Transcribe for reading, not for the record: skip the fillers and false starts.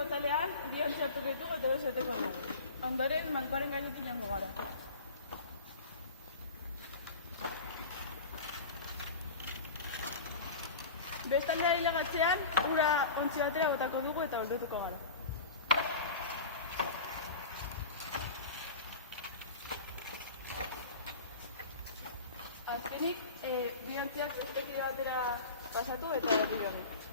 lehenengo talean, bi ontzi hartuko ditugu eta besateko dugu. Ondoren, bankoaren gainetik jango gara. Bestaldea hilagatzean, ura ontzi batera botako dugu eta ordutuko gara. Azkenik, bi ontziak beste kide batera pasatu eta berriro egin.